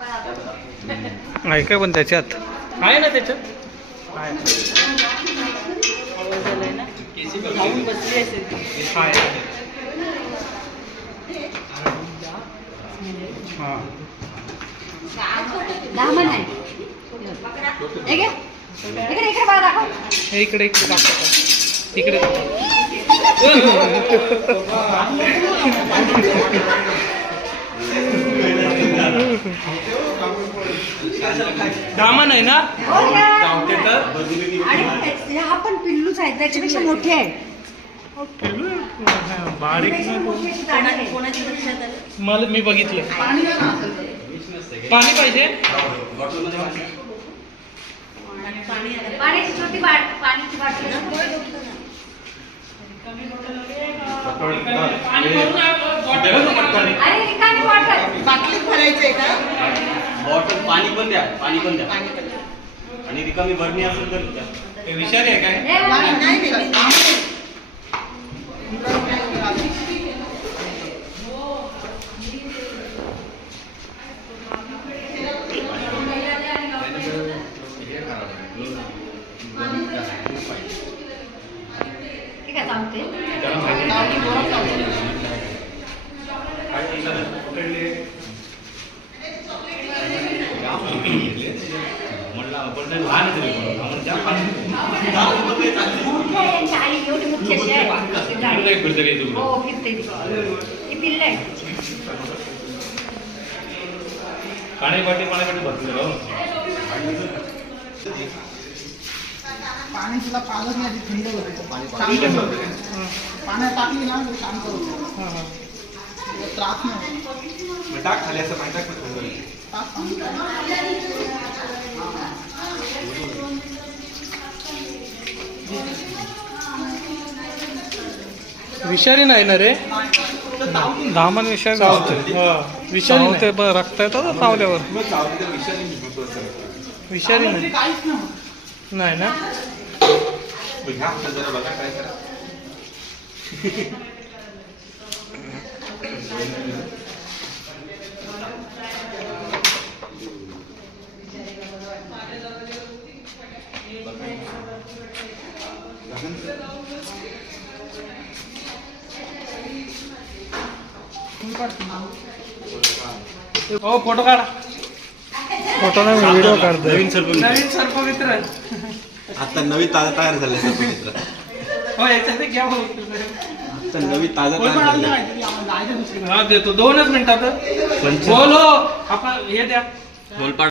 आहे काय पण त्याच्यात. आहे ना त्याच्यात? हां. हे. इकडे इकडे हे इकडे. दामन आहे ना हो? आणि हे- हा पण पिल्लूच आहे त्याच्यापेक्षा मोठे आहे बारीक आहे. मला मी बघितलं पाणी पाहिजे पाणी आलं पाण्याची छोटी बाट पाण्याची बाटली पाणी भरून आहे, पण द्या पाणी पण द्या पाणी पण द्या. आणि रिकामी भरणी असेल तर द्या हे विषारी आहे काय हे बघा. नाही, नाही, नाही. ठीक आहे चालते मोठी आहे यांची आई एवढी मोठी अशी आहे अशी जाडी. हो फिरते ती. ही पिल्लं आहे पाणी पाणी भरतो पाणी तिला पाजत नाही ती थंड होते शांत होते पाण्यात टाकली ना तर शांत होते त्रास नाही होत. टाक खाली असं पाणी टाक विषारी नाही ना रे? दामन विषारी विषारी ते रक्त येतं ना चावल्यावर? विषारी नाही. काहीच नाही होत. नाही ना? हो फोटो काढा. फोटो नाही व्हिडिओ काढतोय. नवीन सर्प नवीन सर्पमित्र आता नवीन ताजा तयार झाले सर्प मित्र. हो याच्यात घ्या हो. आता नवीन ताजा कोण तयार झाले. नाही हा देतो. दोनच मिनिटात. बोलो आपण हे द्या. बोलपाट